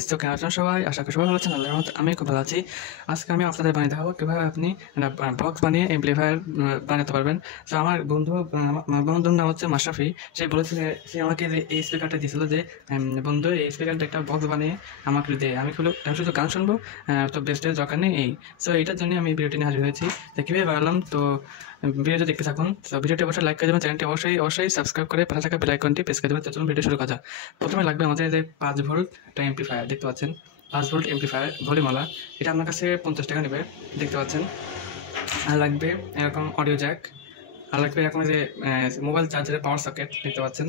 Guys, তো কেমন আছেন সবাই? আশা করি সবাই ভালো আছেন। আল্লাহর রহমতে আমি খুব ভালো আছি। আজকে আমি আপনাদের বানিয়ে দেখাবো কীভাবে আপনি বক্স বানিয়ে এমপ্লিফায়ার বানাতে পারবেন। তো আমার বন্ধুর নাম হচ্ছে মাশরাফি। সে আমাকে এই স্পিকারটা দিয়েছিল যে বন্ধু এই স্পিকারটা একটা বক্স বানিয়ে আমাকে দে। আমি শুধু গান শুনবো, তো বেস্টের দরকার নেই এই। সো এইটার জন্য আমি ভিডিওটি নিয়ে হাজির হয়েছি। তো কীভাবে বানালাম, তো ভিডিওটি দেখতে থাকুন। তো ভিডিওটি অবশ্যই লাইক করে দেবেন, চ্যানেলটি অবশ্যই সাবস্ক্রাইব করে পাশে থাকা বেল আইকনটি প্রেস করে দেবেন। তো চলুন ভিডিও শুরু করা যাক। প্রথমে লাগবে আমাদের যে 5 ভোল্ট একটা এমপ্লিফায়ার, দেখতে পাচ্ছেন 5 ভোল্ট এমপ্লিফায়ার ভলিউমওয়ালা। এটা আপনার কাছে 50 টাকা নেবে, দেখতে পাচ্ছেন। আর লাগবে এরকম অডিও জ্যাক, আর লাগবে এরকম যে মোবাইল চার্জারের পাওয়ার সকেট, দেখতে পাচ্ছেন।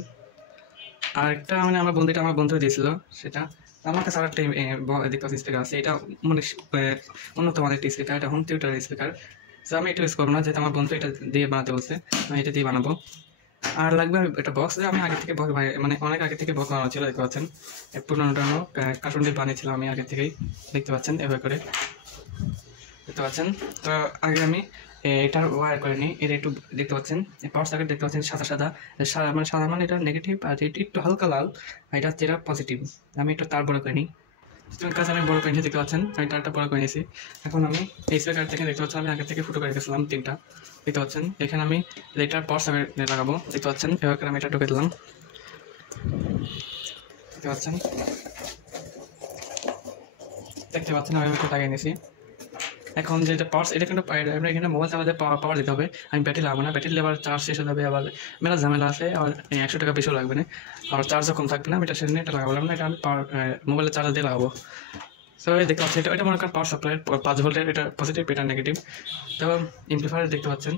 আর একটা মানে আমার বন্ধু দিয়েছিল সেটা। আমার কাছে আর একটা দেখতে পাচ্ছি স্পিকার আছে। এটা মানে উন্নত মানের একটি স্পিকার, এটা হোম থিয়েটারের স্পিকার। তো আমি এটা ইউজ করবো না, যেহেতু আমার বন্ধু এটা দিয়ে বানাতে বলছে, আমি এটা দিয়ে বানাবো। আর লাগবে একটা বক্স। আমি আগে থেকে বক্স মানে অনেক আগে থেকে বক্স বানানো ছিল, দেখতে পাচ্ছেন। পুরোনো কার্টুন দিয়ে বানিয়েছিলাম আমি আগে থেকেই, দেখতে পাচ্ছেন এভাবে করে, দেখতে পাচ্ছেন। তো আগে আমি এটার ওয়্যার করে নিই। এটা একটু দেখতে পাচ্ছেন পাওয়ার সার্কিট, দেখতে পাচ্ছেন সাদা মানে সাদা মানে এটা নেগেটিভ, আর এটি একটু হালকা লাল, আর এটা যেটা পজিটিভ। আমি একটু তার বড় করে নিই। কাছে আমি বড় করে নিয়েছি, দেখতে পাচ্ছেন। আমি তারটা বড় করে নিয়েছি। এখন আমি এই স্পিকার থেকে দেখতে পাচ্ছেন আমি আগে থেকে ফুটো করে রেখেছিলাম 3টা, দেখতে পাচ্ছেন। এখানে আমি এটার পাওয়ার সার্কিট লাগাবো, দেখতে পাচ্ছেন। এভাবে করে আমি এটা ঢুকে দিলাম, দেখতে পাচ্ছেন। আমি লাগিয়ে নিয়েছি। এখন যেটা পাওয়ার, এটা কিন্তু আমরা এখানে মোবাইল চালাতে পাওয়ার দিতে হবে। আমি ব্যাটারি লাগাবো না, ব্যাটারি আবার চার্জ শেষ হয়ে যাবে, আবার মেলা ঝামেলা আছে। আর 100 টাকা বেশিও লাগবে না, আর চার্জও কম থাকবে না। আমি এটা সেদিন এটা লাগাবো না, এটা আমি মোবাইলের চার্জ দিয়ে লাগাবো। তো দেখতে পাচ্ছি এটা মনে করেন পাওয়ার সাপ্লাই 5 ভোল্টের, এটা পজিটিভ, এটা নেগেটিভ। তো এমপ্লিফায়ার দেখতে পাচ্ছেন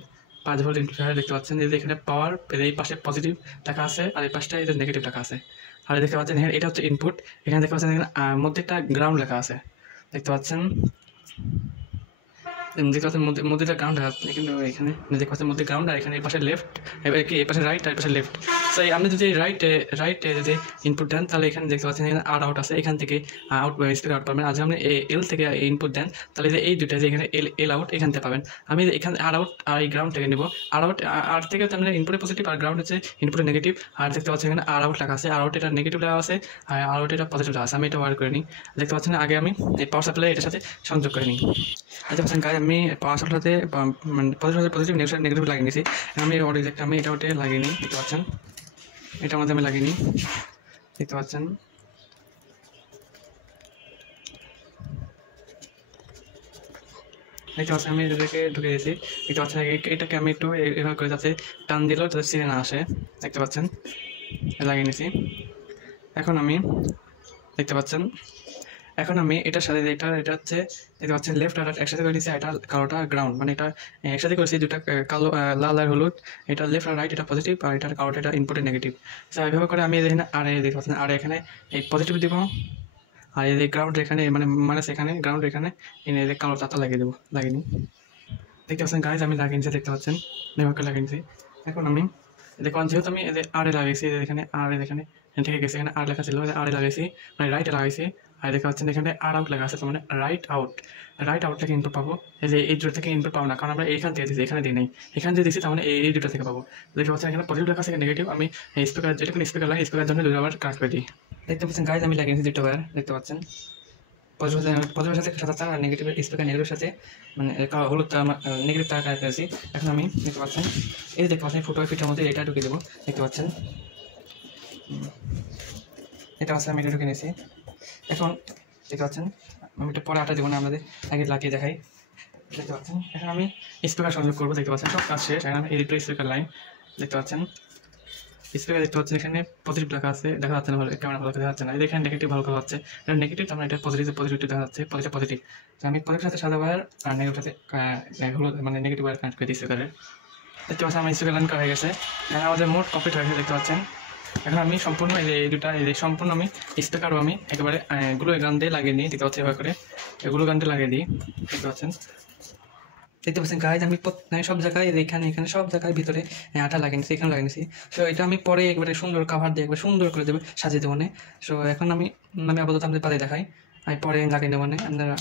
5 ভোল্ট এমপ্লিফায়ার, দেখতে পাচ্ছেন। এই যে এখানে পাওয়ার, এই পাশে পজিটিভ লেখা আছে, আর এই পাশটা এই যে নেগেটিভ লেখা আছে। আর দেখতে পাচ্ছেন এটা হচ্ছে ইনপুট। এখানে দেখতে পাচ্ছেন এখানে মধ্যে একটা গ্রাউন্ড লেখা আছে, দেখতে পাচ্ছেন। দেখতে পাচ্ছেন মধ্যে গ্রাউন্ড আছে, কিন্তু এখানে দেখতে পাচ্ছেন মধ্যে গ্রাউন্ড, আর এখানে এই পাশে লেফট, কি এই পাশে রাইট, আর এই পাশে লেফট। তো আপনি যদি রাইটে যদি ইনপুট দেন, তাহলে এখানে দেখতে পাচ্ছেন এখানে আর আউট আছে, এখান থেকে আউট স্পিকার আউট পাবেন। আর যদি আপনি এল থেকে ইনপুট দেন, তাহলে যে এই দুটো যে এখানে এল আউট এখান থেকে পাবেন। আমি এখানে আর আউট আর এই গ্রাউন্ড থেকে নেবো। আর আউট আর থেকে তাহলে ইনপুটে পজিটিভ, আর গ্রাউন্ড হচ্ছে ইনপুটে নেগেটিভ। আর দেখতে পাচ্ছেন এখানে আর আউট লেখা আছে, আর আউট এটা নেগেটিভ লেখা আছে, আর আউট এটা পজিটিভ লেখা আছে। আমি এটা ওয়ার করে নিই, দেখতে পাচ্ছেন। আগে আমি এই পাওয়ার সাপ্লাই এটার সাথে সংযোগ করে নিই। দেখতে পাচ্ছেন গায়ে আমি পাওয়ার সাপ্লাইতে মানে পজিটিভ নেগেটিভ লাগিয়ে নিয়েছি। আমি আমি এটা ওটা লাগিয়ে নিই, দেখতে পাচ্ছেন। এটা মধ্যে আমি লাগিয়ে নিই, দেখতে পাচ্ছেন। আমি এটাকে ঢুকে দিয়েছি, দেখতে পাচ্ছেন। এটাকে আমি একটু এভাবে করে যাতে টান দিলেও যাতে সিনে না আসে, দেখতে পাচ্ছেন। লাগিয়ে নিয়েছি। এখন আমি দেখতে পাচ্ছেন, এখন আমি এটার সাথে এটা হচ্ছে দেখতে পাচ্ছেন লেফট আর একসাথে করে দিয়েছি। এটা কালোটা গ্রাউন্ড, মানে এটা একসাথে করেছি দুটা কালো, লাল আর হলুদ। এটা লেফট আর রাইট, এটা পজিটিভ, আর এটার কালোটা এটা ইনপুটে নেগেটিভ। তো এইভাবে করে আমি এখানে আর দেখতে পাচ্ছেন, আর এখানে এই পজিটিভ দিব, আর এই গ্রাউন্ড এখানে মানে এখানে গ্রাউন্ড এখানে এনে কালো চারটা লাগিয়ে দেবো, লাগিয়ে নিই। দেখতে পাচ্ছেন গাইজ আমি লাগিয়ে নিচ্ছি, দেখতে পাচ্ছেন। এভাবে করে লাগিয়ে নিচ্ছি। এখন আমি দেখুন, যেহেতু আমি আরে লাগাইছি, এখানে এখানে ঠিক গেছে, এখানে আর লেখা ছিল, আরে লাগাইছি, মানে রাইটে লাগাইছি। আর দেখতে পাচ্ছেন এখানে আর আউট লেখা আছে, মানে রাইট আউট থেকে ইনপুট পাবো। এই যে এই দুটো থেকে ইনপুট পাবো না, কারণ আমরা এইখান থেকে দিচ্ছি, এখানে দিই নেই, এখানে দিয়ে দিচ্ছি, তার মানে এই দুটো থেকে পাবো। দেখতে পাচ্ছেন এখানে পজিটিভ লেখা আছে, নেগেটিভ। আমি এই স্পিকার যেটা স্পিকার লাগে, স্পিকার জন্য দুটো আবার কানেক্ট করে দিই। দেখতে পাচ্ছেন গাইজ আমি লাগিয়েছি দুটো ওয়্যার, দেখতে পাচ্ছেন। পজিটিভের সাথে সাদা তার, আর নেগেটিভের স্পিকার নেগেটিভের সাথে মানে হলুদ তার, নেগেটিভ তার কানেক্ট করেছি। এখন আমি দেখতে পাচ্ছেন এই দেখতে পাচ্ছেন ফুটো ফিটের মধ্যে এটা ঢুকে দেবো, দেখতে পাচ্ছেন। এটা আছে, আমি এটা ঢুকে নিয়েছি। এখন দেখতে পাচ্ছেন আমি এটা পরে আটা দেবো না, আমাদের আগে লাগিয়ে দেখাই, দেখতে পাচ্ছেন। এখন আমি স্পিকার সংযোগ করবো, দেখতে পাচ্ছেন। সব কাজ শেষ। এখন আমি এই স্পিকার লাইন, দেখতে পাচ্ছেন। স্পিকার দেখতে পাচ্ছেন এখানে পজিটিভ লেখা আছে, দেখা যাচ্ছে না, ভালো ক্যামেরা ভালো দেখা যাচ্ছে না। এখানে নেগেটিভ ভালো করা হচ্ছে, এটা নেগেটিভ, তার মানে এটা পজিটিভ দেখা যাচ্ছে, পজিটিভ। তো আমি পজিটিভ সাথে সাদা ওয়্যার আর নেগেটিভ সাথে হলুদ মানে নেগেটিভ ওয়্যার কানেক্ট করে দিই স্পিকারের, দেখতে পাচ্ছেন। আমার স্পিকার লাইন করা হয়ে গেছে, আমাদের মোট কমপ্লিট হয়ে গেছে, দেখতে পাচ্ছেন। এখন আমি সম্পূর্ণ এই দুটা সম্পূর্ণ আমি স্পিকারও আমি একেবারে এগুলো গান দিয়ে লাগিয়ে নিই, দেখতে পাচ্ছি। এবার করে এগুলো গান দিয়ে লাগিয়ে দিই, দেখতে পাচ্ছেন। গাইজ আমি সব জায়গায় এখানে সব জায়গায় ভিতরে আটা লাগিয়ে নিচ্ছি, এখানে লাগিয়ে নিচ্ছি। সো এটা আমি পরে একবারে সুন্দর কাভার দিয়ে একবার সুন্দর করে দেবো, সাজিয়ে দেবো না। সো এখন আমি আপাতত আমাদের পাতে দেখাই, আমি পরে লাগিয়ে নেবো না, আপনারা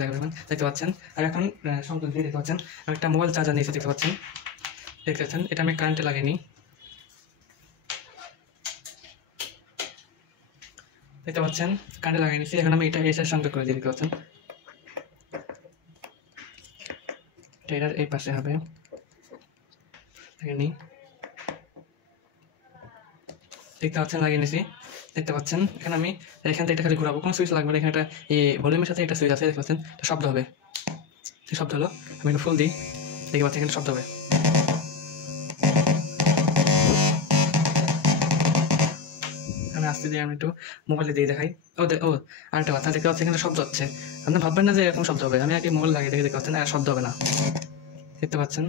দেখাবেন, দেখতে পাচ্ছেন। আর এখন সংযোগ দিয়ে দেখতে পাচ্ছেন আমি একটা মোবাইল চার্জার নিয়েছি, দেখতে পাচ্ছেন। এটা আমি কারেন্টে লাগিয়ে নিই, দেখতে পাচ্ছেন কানে লাগিয়ে নিচ্ছি। এখন আমি এটা এটার সঙ্গে করে দিই। দেখতে পাচ্ছেন এটার এই পাশে হবে, নিই। দেখতে পাচ্ছেন লাগিয়ে নিয়েছি। দেখতে পাচ্ছেন এখানে আমি এখান থেকে এটা খালি ঘুরাবো, কোনো সুইচ লাগবে না। এখানে একটা এই ভলিউমের সাথে একটা সুইচ আছে, দেখতে পাচ্ছেন তো শব্দ হবে। সেই শব্দ হলো, আমি একটু ফুল দিই, দেখতে পাচ্ছেন এখানে শব্দ হবে। আমি আস্তে দিয়ে আমি একটু মোবাইলে দিয়ে দেখাই। ও আরেকটা কথা, দেখতে পাচ্ছেন এখানে শব্দ হচ্ছে। আপনি ভাববেন না যে এরকম শব্দ হবে, আমি আগে মোবাইল লাগিয়ে দেখতে পাচ্ছেন আর শব্দ হবে না। দেখতে পাচ্ছেন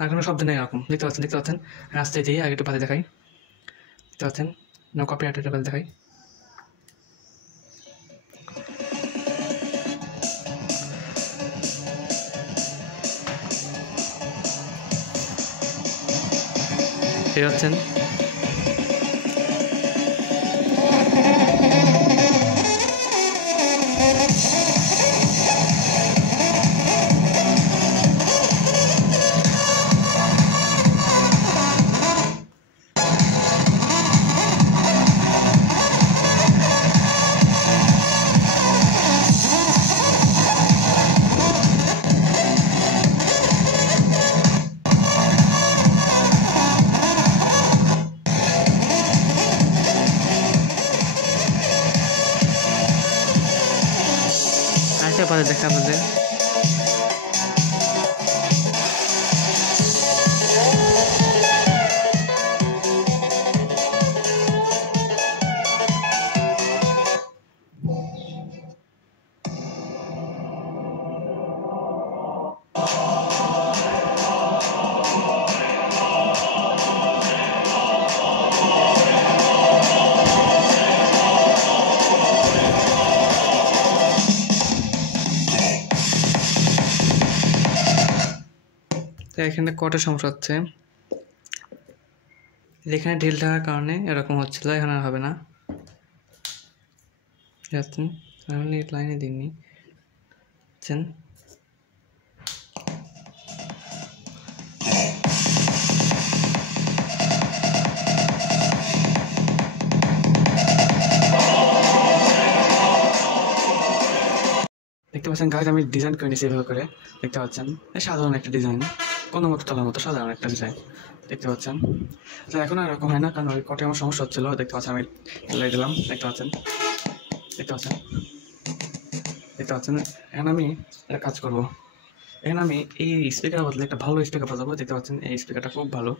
আর কোনো শব্দ নেই এরকম। দেখতে পাচ্ছেন আস্তে দিয়ে আগে একটু বাজে দেখাই। দেখতে পাচ্ছেন নো কপিরাইট, এটা বাজে দেখাই। ঠিক পাচ্ছেন আরেকটা বাজে দেখা আপনাদের। এখানে কটা সমস্যা হচ্ছে, এখানে ঢিল থাকার কারণে এরকম হচ্ছিল, এখানে আর হবে না। আমি লাইনে দিইনি, বুঝছেন। দেখতে পাচ্ছেন গাইজ আমি ডিজাইন করে নিয়েছি এভাবে করে। দেখতে পাচ্ছেন সাধারণ একটা ডিজাইন, কোনো মতো তোলার মতো সাধারণ একটা ডিজাইন। দেখতে পাচ্ছেন এখন আর এরকম হয় না, কারণ ওই কটে আমার সমস্যা হচ্ছিলো। দেখতে পাচ্ছেন আমি লাগিয়ে দিলাম। দেখতে পাচ্ছেন এখন আমি একটা কাজ করবো। এখন আমি এই স্পিকার বদলে একটা ভালো স্পিকার বাজাবো। দেখতে পাচ্ছেন এই স্পিকারটা খুব ভালো,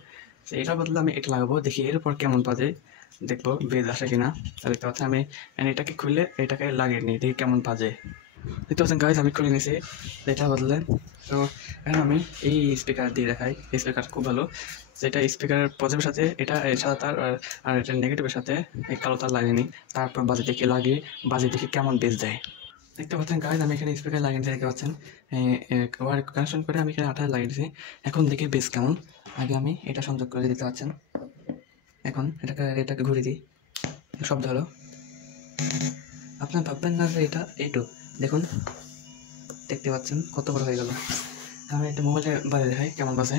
এটার বদলে আমি এটা লাগাবো, দেখি এরপর কেমন বাজে, দেখবো বেজ আসে কিনা। দেখতে পাচ্ছেন আমি এটাকে খুলে এটাকে লাগিয়ে নিই, দেখি কেমন বাজে। দেখতে পাচ্ছেন গাইজ আমি খুলে নিয়েছি এটা বদলে। তো এখন আমি এই স্পিকার দিয়ে দেখাই। এই স্পিকার খুব ভালো, যেটা স্পিকারের পজিটিভের সাথে এটা সাদা তার আর এটা নেগেটিভের সাথে এই কালো তার লাগিয়ে নিই, তারপর বাজে দেখে লাগিয়ে বাজে দেখে কেমন বেজ দেয়। দেখতে পাচ্ছেন গাইজ আমি এখানে স্পিকার লাগিয়ে দেখতে পাচ্ছেন ওয়ার কানেকশন করে আমি এখানে 18 লাগিয়ে দিয়েছি। এখন দেখি বেস কেমন। আগে আমি এটা সংযোগ করে দেখতে পাচ্ছেন, এখন এটাকে ঘুরে দিই, শব্দ হলো। আপনার ভাববেন না যে এটা এইটু, দেখুন দেখতে পাচ্ছেন কত বড় হয়ে গেল। আমি একটা মোবাইলে বাজে দেখাই কেমন বাজে,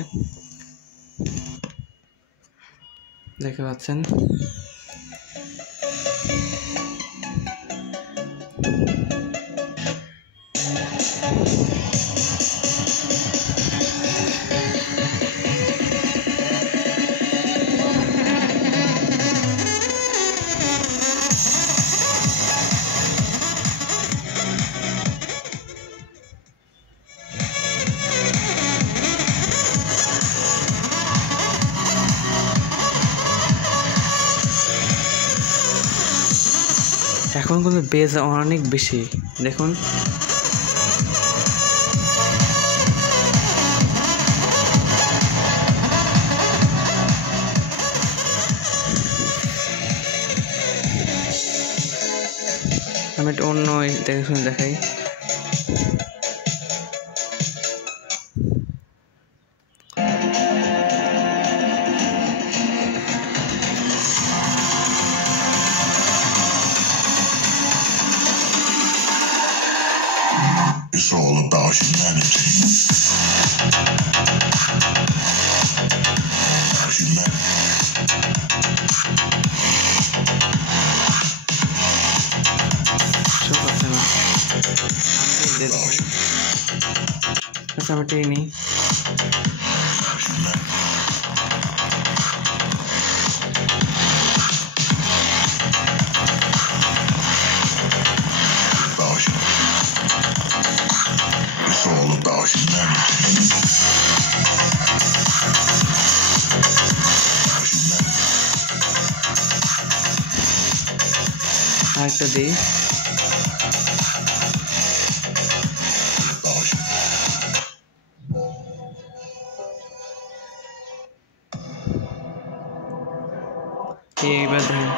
দেখতে পাচ্ছেন। এখন কিন্তু বেজ অনেক বেশি, দেখুন। আমি একটা অন্য দেখে শুনে দেখাই। It's all about humanity. আচ্ছা আমি টেনে নিই। It's all about humanity. আরেকটা দিই। এইবার দেখেন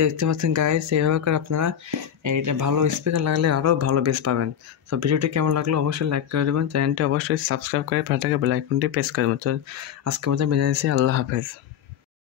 দেখতে পাচ্ছেন গাইস, এইভাবে করে আপনারা এইটা ভালো স্পিকার লাগালে আরও ভালো বেস পাবেন। তো ভিডিওটি কেমন লাগলো অবশ্যই লাইক করে দেবেন, চ্যানেলটি অবশ্যই সাবস্ক্রাইব করে পাশে থাকা বেল আইকনটি প্রেস করে দেবেন। তো আজকে মতো বিদায় নিচ্ছি, আল্লাহ হাফেজ।